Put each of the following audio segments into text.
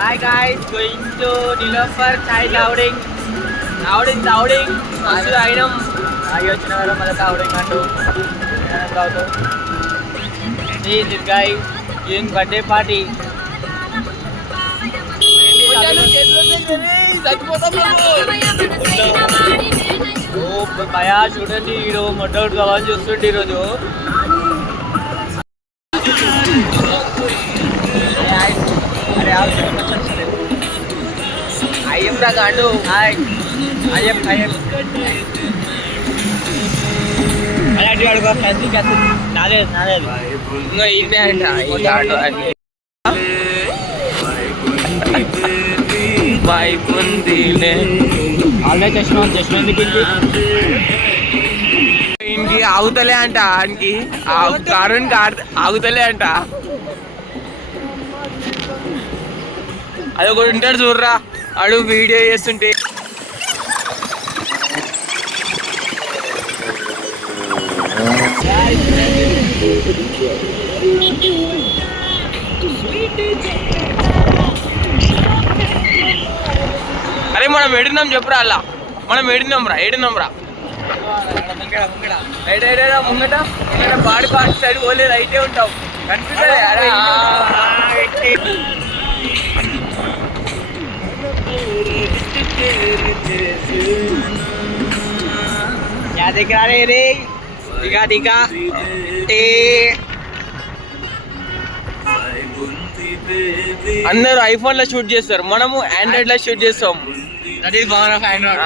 Hi guys, going to Nilofer Chai Dowding. Masuk item. Ayo cina kalau malah Dowding andu. Tahu tu. See this guy doing birthday party. Oh, bayar చూడండి ఈరో మొట్టౌట్ కావాలి చూస్తుంటే ఈరోజు అయ్యం రా గాండు hi అయ్యం అలాంటి వాడు fancy క్యాస్ నాదే ఇంకా ఇదే అంట బాయ్ పొందిలే ఆల్రెడీ జస్ట్ ఇంకి ఆగుతలే అంట ఆయనకి కారుని ఆగుతలే అంట అదొకటి ఉంటాడు చూడరా అడు వీడియో చేస్తుంటే అరే మనం ఏడున్నాం చెప్పురా అలా మనం ఏడున్నాం రా ముంగట బాడీ పార్ట్ సైడ్ పోలే రైటే ఉంటావు కనిపిస్తుంది రే దిగా అందరూ ఐఫోన్ లో షూట్ చేస్తారు మనము ఆండ్రాయిడ్ లో షూట్ చేస్తాం that is power of Android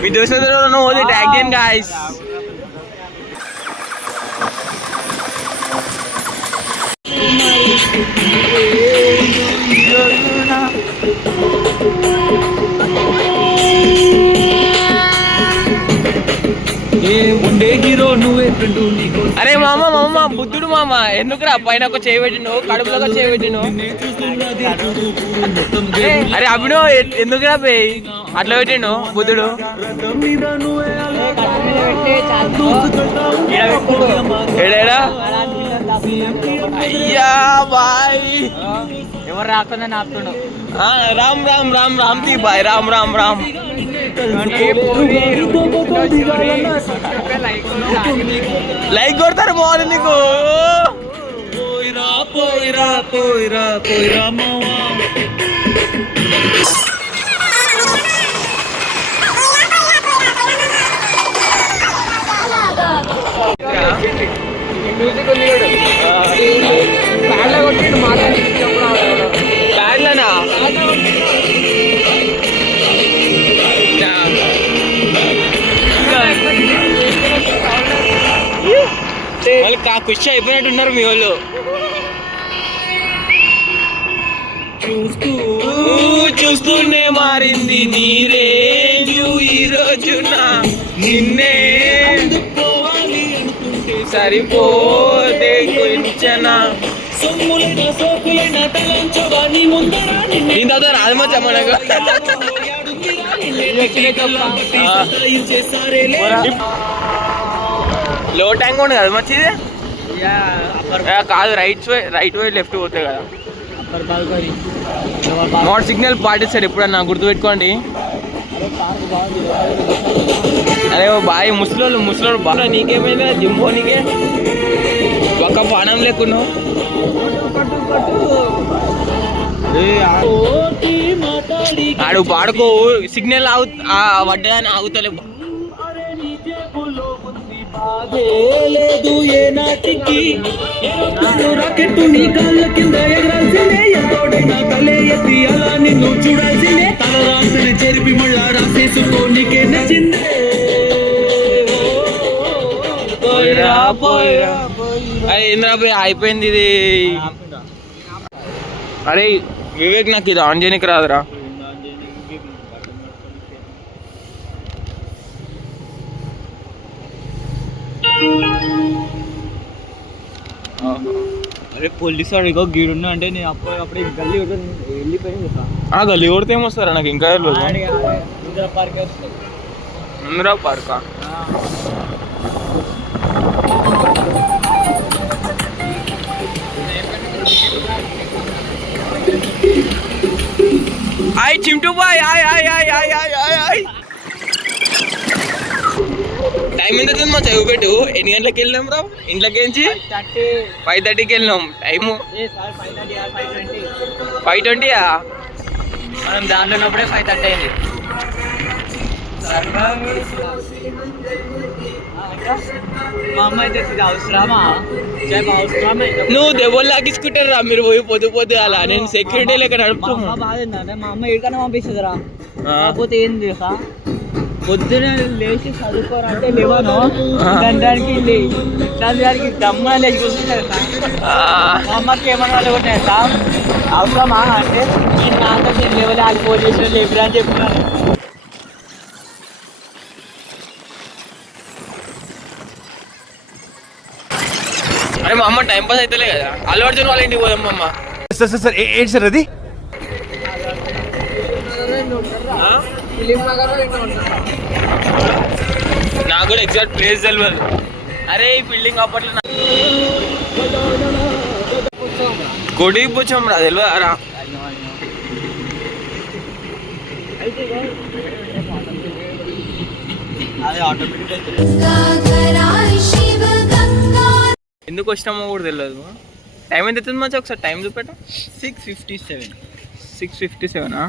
మీ దోస్తులందరూ ఓన్లీ ట్యాగ్ చేయండి గాయ్స్ అరే మామ బుద్ధుడు మామ ఎందుకురా పైన ఒక చేయి పెట్టిను కడుపులో ఒక చేయి పెట్టిను అరే అభినో ఎందుకురా పోయి అట్లా పెట్టిను బుద్ధుడు ఏడా అయ్యా బాయ్ ఎవరు రాకుండా ఆపుతుండవు రామ్ తీ బాయ్ రామ్ లైక్ కొడతారు బాగుంది నీకు బ్యాడ్లనా వాళ్ళు ఖుషి అయిపోయినట్టున్నారు మీ వాళ్ళు చూస్తూనే మారింది నీరే ఈ రోజున నిన్నే సరిపోతే కొంచెనా దీని తర్వాత రాజమచ్చ మనకు లో ట్యాంక్ ఉంది కదా మంచిది కాదు రైట్ వే లెఫ్ట్ పోతే కదా నాట్ సిగ్నల్ పాటిస్తాడు ఎప్పుడన్నా గుర్తుపెట్టుకోండి అరే బాయ్ ముసలోళ్ళు బాగా నీకేమైందా జింబో నీకే ఒక పానం లేకున్నావు ఆడు పాడుకో సిగ్నల్ వడ్డాయని ఆగుతలే లేదు ఏ నాటికి రాకెట్టు నీ కాళ్ళ కింద ఎగరాల్సిందే ఎవడైనా కలే ఎత్తి అలా నిన్ను చూడాల్సిందే తల రాసిన చెరిపి మళ్ళా రాసేసుకో నీకే నచ్చిందే ఏంద్రా అయిపోయింది ఇది అరే వివేక్ నాకు ఇది ఆన్ చేయనికి రాదురా అరే పోలీసు వాడు ఇంకో గీడున్నా అంటే నేను అప్పుడే గల్లీ వెళ్ళిపోయింది గల్లీ కొడితే ఏమొస్తారా నాకు ఇంకా పార్క్ వస్తుంది ముందురా పార్కా hi Chintu bye hi hi hi hi hi hi hi time ఎంత అవుతుంది మా చదువు పెట్టు ఎన్ని గంటలకు వెళ్ళినాం రా ఇంట్లోకి నుంచి 5:30కి వెళ్ళినాం టైము 5:20 మనం దాంట్లో ఉన్నప్పుడే 5:30 అయింది. మా అమ్మ అయితే ఇది అవసరమా అవసరమా నువ్వు దెబ్బలు లాగించుకుంటారు రా మీరు పోయి పొద్దు అలా నేను సెక్యూరిటీ లెక్క మా నడుపుతున్నా అమ్మ బాధ ఏంటంటే మా అమ్మ ఎక్కడికైనా పంపిస్తుందిరా. కాకపోతే ఏం తెలుసా పొద్దున లేచి చదువుకోరంటే లేవను దానికి దమ్మ లేచి కూర్చుంటారు. మా అమ్మకి ఏమన్నా వాళ్ళు కొట్టారు సార్ అవసరమా అంటే నేను నాతో నేను లేవలే అది ఫోన్ చేసిన లేపురా అని చెప్పినాను. అరే మా అమ్మ టైం పాస్ అవుతలే కదా అల్లు అర్జున్ వాళ్ళ ఇంటికి పోదాం మా అమ్మ సార్ ఏంటి సార్ అది? నాకు కూడా ఎగ్జాక్ట్ ప్లేస్ తెలియదు. అరే ఈ బిల్డింగ్ అప్పట్లో కొడికి పోచాం రా తెలియదు రా అదే ఆటోమేటిక్ ఎందుకు వచ్చినామో కూడా తెలియదు. టైం ఎంత అవుతుంది మంచి ఒకసారి టైం చూపెట్ట 6:57. 6:57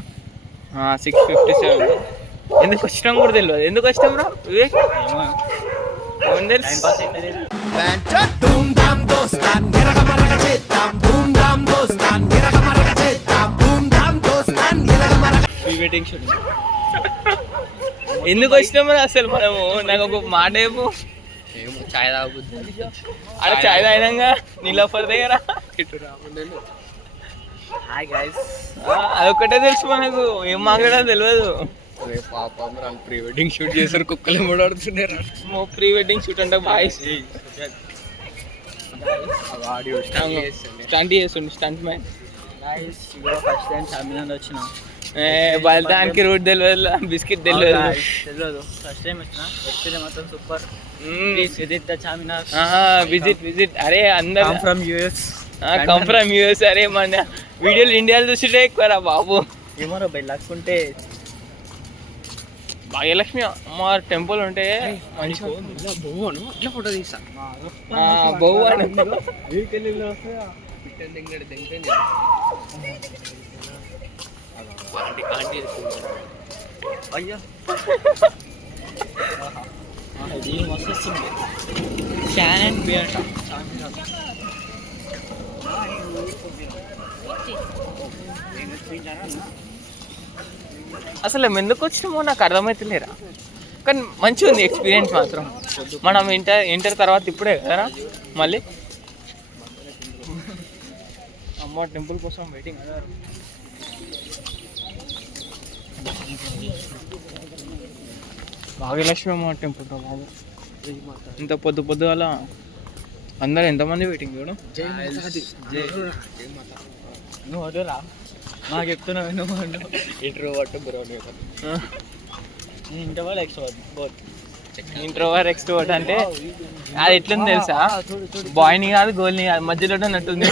6:57 ఎందుకు వచ్చినాం కూడా తెలియదు. ఎందుకు వచ్చినాం రా వివేక్ ఏమని తెలుసు? ప్రీ వెడ్డింగ్ షూట్ ఎందుకు వచ్చినాం రా అసలు మనము? నాకు ఒక మాట ఏమో చాయ్ తాగబుద్ది. అరే చాయ్ తాగినాక నీళ్ళఫర్ దగ్గర హాయ్ గైస్. అదొక్కటే తెలుసు మనకు, ఏం మాట్లాడాలో తెలియదు. పాపం ప్రీ వెడ్డింగ్ షూట్ చేశారు, కుక్కలు మూడాడుతున్నారు. ప్రీ వెడ్డింగ్ షూట్ అంటే బాయ్స్ స్టంట్ చేస్తుండే stunt man. First time Charminar వచ్చిన బలదానికి రూట్ తెలియదు, బిస్కెట్ తెలియదు. ఫస్ట్ టైం వచ్చిన ఎక్స్పీరియన్స్ మాత్రం super. Visit the Charminar. Visit అరే అందరు from US. Come from US. అరే మన వీడియోలు ఇండియాలో చూస్తుంటే ఎక్కువ రా బాబు. ఏమో బై లక్కుంటే భాగ్యలక్ష్మి అమ్మ టెంపుల్ ఉంటే మంచిగా అట్లా ఫోటో తీసా బహు అని అయ్యా ఇది మస్తు వస్తుంది. క్యాన్ అండ్ బి అంట. అసలు ఎందుకు వచ్చినామో నాకు అర్థమవుతలేరా, కానీ మంచిగా ఉంది ఎక్స్పీరియన్స్ మాత్రం. మనం ఇంటర్ తర్వాత ఇప్పుడే కదరా మళ్ళీ అమ్మ టెంపుల్ కోసం వెయిటింగ్. భాగ్యలక్ష్మి అమ్మ టెంపుల్ బాబు. ఇంత పొద్దు అలా అందరు ఎంతమంది వెయిటింగ్ చూడు. నువ్వు వదరా మాకు చెప్తున్నావు నువ్వు introvert bro. Interval extrovert both. Introvert extrovert అంటే అది ఎట్లుంది తెలుసా, బాయ్ని కాదు గర్ల్ని కాదు మధ్యలో ఉన్నట్టుంది.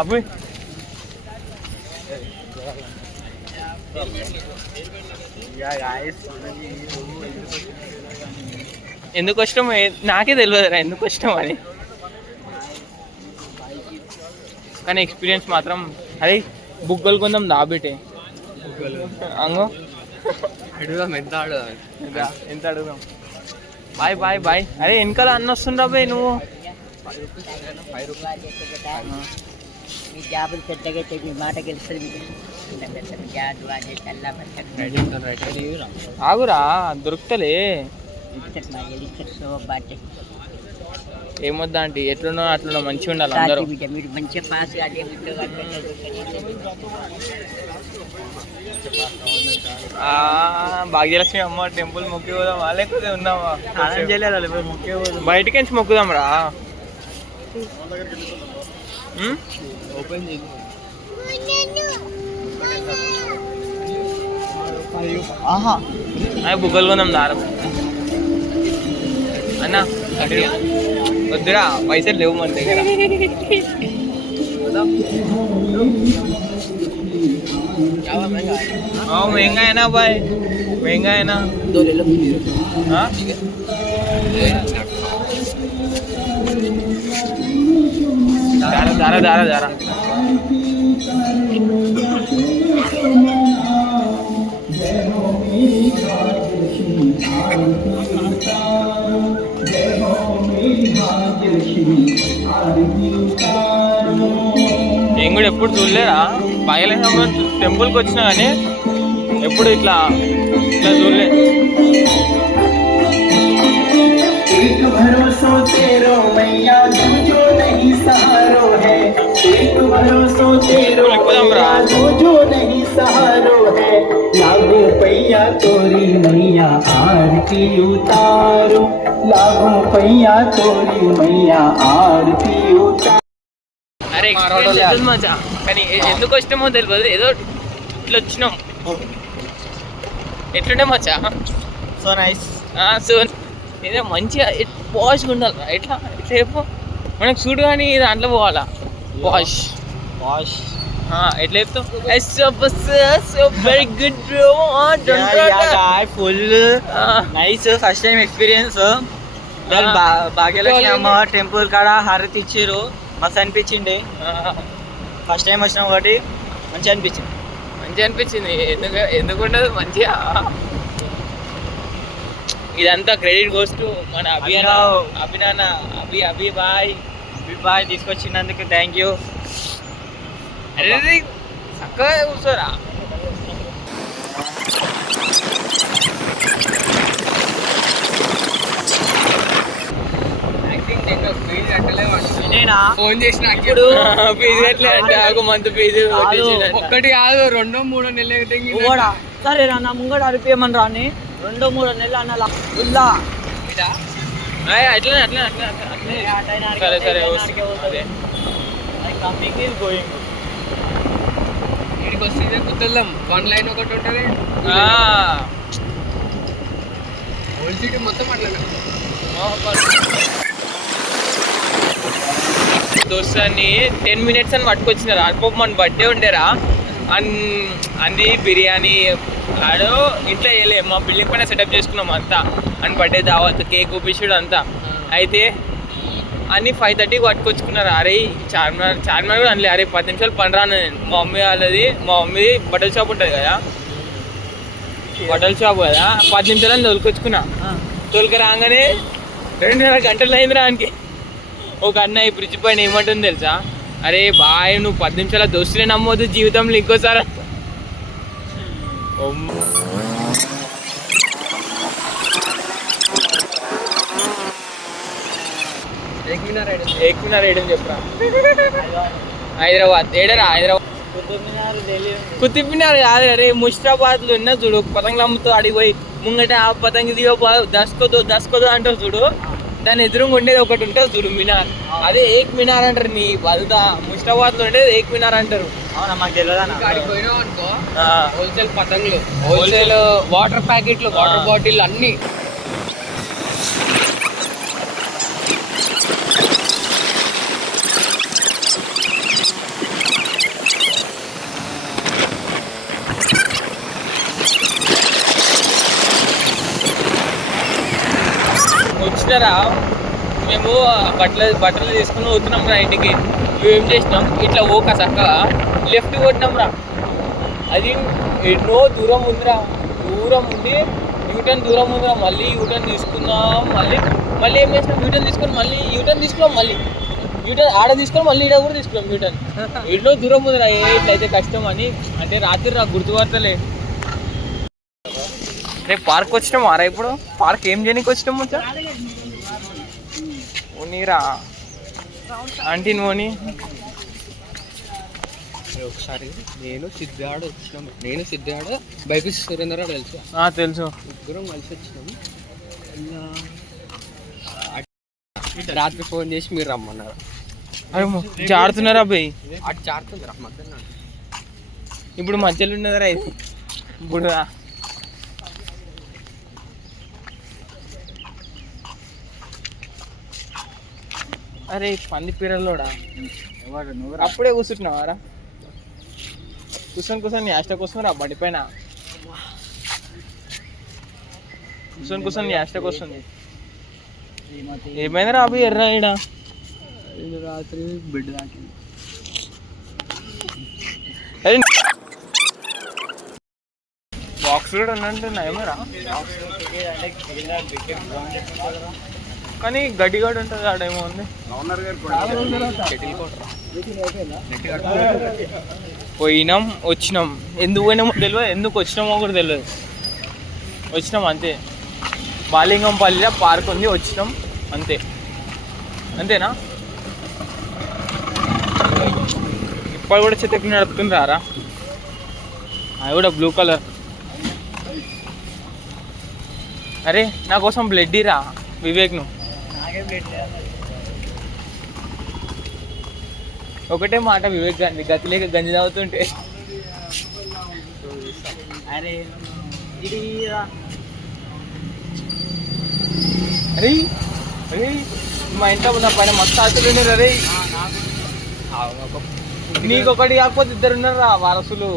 అబ్బు ఎందుకు వచ్చినాం నాకే తెలియదురా ఎందుకు వచ్చినాం అని, కానీ ఎక్స్పీరియన్స్ మాత్రం. అరే బుగ్గలు కొందాం దాబెట్టే అంగో అడుగుదాం ఎంత ఆడుదాం ఎంత అడుగుదాం. Bye bye bye. అరే వెనకాల అన్న వస్తుండ్రా బాయ్ నువ్వు. మీ జాబులు పెద్దగా మీ మాట గెలుస్తుంది. ఆగురా దొరుకుతలే. ఏమొద్దా అంటే ఎట్లున్నా అట్లున్నా మంచిగా ఉండాలి అందరూ. బిడ్డ మీరు మంచిగా పాస్ అదే భాగ్యలక్ష్మి అమ్మ టెంపుల్ మొక్కి పోదామా లేకపోతే ఉన్నామా? స్నానం చేయలేదు ముఖ్య బయటికి నుంచి మొక్కుదాం రా. ఓపెన్ చేసి అవి బుగ్గలు కొందాం దారం అన్న. వద్దురా పైసలు లేవు మన దగ్గర. महंगा है ना भाई, महंगा है ना. 2 ले लो. हाँ दारा दारा दारा నేను కూడా ఎప్పుడు చూడలేరా భాగ్యలక్ష్మి టెంపుల్కి వచ్చినా కానీ ఎప్పుడు ఇట్లా ఇట్లా చూడలేదు. एक भरोसो तेरो मैया जो नहीं सहारो है, एक भरोसो तेरो मैया जो नहीं सहारो है, लागो पैया तोरी मैया आरती उतारो, लागो पैया तोरी मैया आरती उतारो. అరే మచ్చా కానీ ఎందుకు వచ్చినామో తెలియదు, ఏదో ఇట్లా వచ్చినాం. ఎట్లుండే మచ్చా? So nice. సో ఏదో మంచిగా వాష్గా ఉండాలి. ఎట్లా ఎట్లా చెప్పు మనకు సూట్ కానీ దాంట్లో పోవాలా వాష్ వాష్ ఎట్లా చెప్తావు? Very good full nice. First time experience. Bhagyalakshmi అమ్మ టెంపుల్ కాడ హారతి ఇచ్చారు, మస్తు అనిపించింది. ఫస్ట్ టైం వచ్చినాం కాబట్టి మంచిగా అనిపించింది. మంచిగా అనిపించింది. ఎందుకుండదు మంచిగా. ఇదంతా క్రెడిట్ గోస్ టు మన అభి బాయ్ తీసుకొచ్చినందుకు థ్యాంక్ యూ. అరే చక్కగా కూర్చోరా. ఫోన్ చేసిన ఇప్పుడు ఫీజు కట్టలే అంటే ఒక మంత్ ఫీజు ఒక్కటి కాదు 2-3 నెలలు కూడా సరే రా, నా ముంగడ అరిపియమని రాని 2-3 నెలలు అన్న ఉందా? అట్లనే అట్లనే అట్లనే సరే సరే అదే కమింగ్ ఈజ్ గోయింగ్. ఇక్కడికి వస్తే కుదరలేం. 1 లైన్ ఒకటి ఉంటుంది, ఓల్డ్ సిటీ మొత్తం అట్లనే. దోస్తాన్ని 10 minutes అని పట్టుకొచ్చినారా. అనుపో మన బర్త్డే ఉండేరా అంది బిర్యానీ ఆడు ఇంట్లో వేయలే, మా బిల్డింగ్ పైన సెటప్ చేసుకున్నాం అంతా. అని బర్త్డే దావత్ కేక్ ఊపించుడు అంతా. అయితే అన్ని 5:30కి పట్టుకొచ్చుకున్నారు. అరే చార్మినార్ కూడా అనలే. అరే 10 నిమిషాలు పని రాను నేను. మా మమ్మీ వాళ్ళది, మా మమ్మీ బట్టల షాప్ ఉంటుంది కదా, బట్టల షాప్ కదా, 10 నిమిషాలని తోలుకొచ్చుకున్నా. తోలుక రాగానే 2.5 గంటలు అయింది రానికి. ఒక అన్న ఈ బ్రిడ్జ్ పైన ఏమంటుంది తెలుసా? అరే బాయ్ నువ్వు 10 నిమిషాల దోస్తులే నమ్మొద్దు జీవితంలో ఇంకోసారి. ఏక్మినార్ ఏడని చెప్పరా. హైదరాబాద్ ఏడరా? హైదరాబాద్ కుతుబ్ మినార్ కాదు. అరే ముషిరాబాద్లో ఉన్న చూడు పతంగులు అమ్ముతూ అడిగిపోయి ముంగట ఆ పతంగి దిగో దసుకోదో అంటావు చూడు. దాని ఎదురుగా ఉండేది ఒకటి ఉంటుంది చూడు మినార్, అదే ఏక్ మినార్ అంటారు. నీ బల్దా ముషిరాబాద్లో ఉండేది ఏక్ మినార్ అంటారు. అవునా? మాకు తెలియదా? అక్కడికి పోయినావు అనుకో, హోల్సేల్ పతంగులు, హోల్సేల్ వాటర్ ప్యాకెట్లు, వాటర్ బాటిల్ అన్నీ. వచ్చినారా మేము బట్టలు తీసుకుని పోతున్నాం రా ఇంటికి. మేమేం చేసినాం, ఇట్లా ఓక చక్కగా లెఫ్ట్ కొట్టినాం రా. అది ఎన్నో దూరం ఉందిరా, దూరం ఉండి యూటర్న్ దూరం ఉందిరా. మళ్ళీ యూటర్న్ తీసుకుందాం, మళ్ళీ ఏం చేసినాం, యూటర్న్ తీసుకొని మళ్ళీ యూటర్న్ తీసుకున్నాం. మళ్ళీ యూటర్న్ ఆడ తీసుకొని మళ్ళీ ఈడ కూడా తీసుకున్నాం యూటర్న్. ఎన్నో దూరం ఉందిరా. ఇట్లయితే కష్టం అని అంటే రాత్రి రా గుర్తుపడతలే. రేపు పార్క్ వచ్చినాం ఆరా. ఇప్పుడు పార్క్ ఏం చేయడానికి వచ్చినాం వచ్చా? నీరా ఆంటీ నువ్వుని ఒకసారి నేను సిద్ధాడు బైపీసీ సురేందర్ రావు తెలుసు, తెలుసు. ముగ్గురం కలిసి వచ్చినాము. రాత్రి ఫోన్ చేసి మీరు రమ్మన్నారు. అరే జారుతున్నారా అబ్బాయి? అటు చారుతుంది రమ్మన్నారు. ఇప్పుడు మధ్యలో ఉన్నదరా ఇది ఇప్పుడు అరే పంది పీరలోడా అప్పుడే కూర్చుంటున్నావారా? కూర్చొని యాస్టకు వస్తుంది రా బండి పైన. కూర్చొని యాస్టకు వస్తుంది. ఏమైంది రా అబ్బాయి ఎర్ర ఈడ? రాత్రి బెడ్ తాకింది. అరే బాక్స్ కూడా ఉన్నట్టు ఏమరా? కానీ గడ్డిగాడు ఉంటుంది ఆడేమో ఉంది. పోయినాం వచ్చినాం. ఎందుకు పోయినామో తెలియదు, ఎందుకు వచ్చినామో కూడా తెలియదు. వచ్చినాం అంతే. బాలింగంపల్లిలో పార్క్ ఉంది, వచ్చినాం అంతే. అంతేనా? ఇప్పుడు కూడా చెత్తకి నడుపుతుండ్రారా? అది కూడా బ్లూ కలర్. అరే నా కోసం బ్లడ్ ఇరా వివేక్ను. ఒకటే మాట వివేక్ గాంధీ, గతి లేక గంజి తాగుతుంటే. అరే ఇది అరే అరే మా ఇంట్లో ఉన్న పైన మస్తు ఆశలు ఉన్నారు. అరే నీకొకటి కాకపోతే ఇద్దరు ఉన్నారా వారసులు.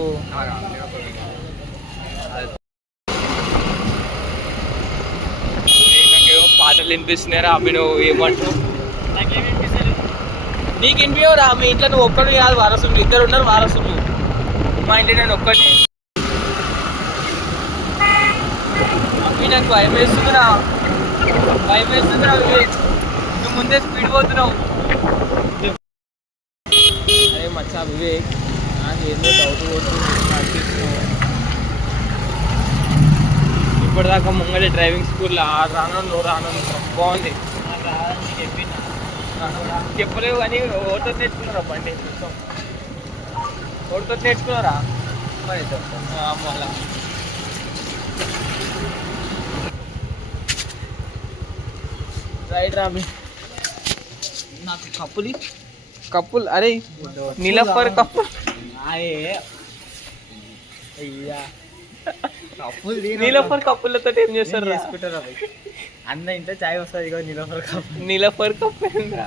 నాకేమో పాటలు వినిపిస్తున్నారా అవి? నువ్వు ఏమంటావు? నీకు వినిపించవురా? మీ ఇంట్లో నువ్వు ఒక్కడు కాదు వారసులు, ఇద్దరు ఉన్నారు వారసులు. మా ఇంట్లో నేను ఒక్కటి. అవి నాకు భయం వేస్తుందిరా, భయం వేస్తుందిరా వివేక్. నువ్వు ముందే స్పీడ్ పోతున్నావు. అరే మచ్చా వివేక్, నాకు ఏదో డౌట్ పోతున్నావు. ఇప్పటిదాకా ముంగడి డ్రైవింగ్ స్కూల్లో రాను నువ్వు రాను బాగుంది. చెప్పలేవు కానీ ఓటుతో నేర్చుకున్నారా బండి? ఓటుతో నేర్చుకున్నారా? మళ్ళా రైట్ రాబి. నాకు కప్పులి కప్పులు. అరే నీలఫర్ కప్పులు. నీలఫర్ కప్పులతో ఏం చేస్తారు? చేసుకుంటారా అన్న ఇంట్లో చాయ్ వస్తుంది ఇక నీలోఫర్ కప్పు. నీలఫర్ కప్పు ఏంద్రా?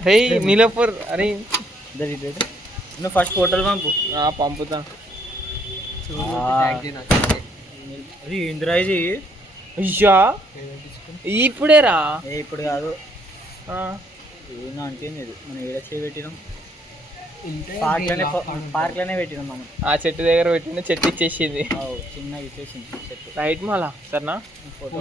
అరే నీలఫర్. అరే నువ్వు ఫస్ట్ ఫోటోలు పంపు. పంపుతా. అది ఇందిరా ఇది. అయ్యా ఇప్పుడేరా? ఇప్పుడు కాదు. ఏమో అంటే మనం ఏడ చేయబెట్టినాం, పార్క్లోనే పెట్టినాం మనం. ఆ చెట్టు దగ్గర పెట్టిన చెట్టు ఇచ్చేసింది, చిన్నగా ఇచ్చేసింది చెట్టు. రైట్ మళ్ళా సరేనా? ఫోటో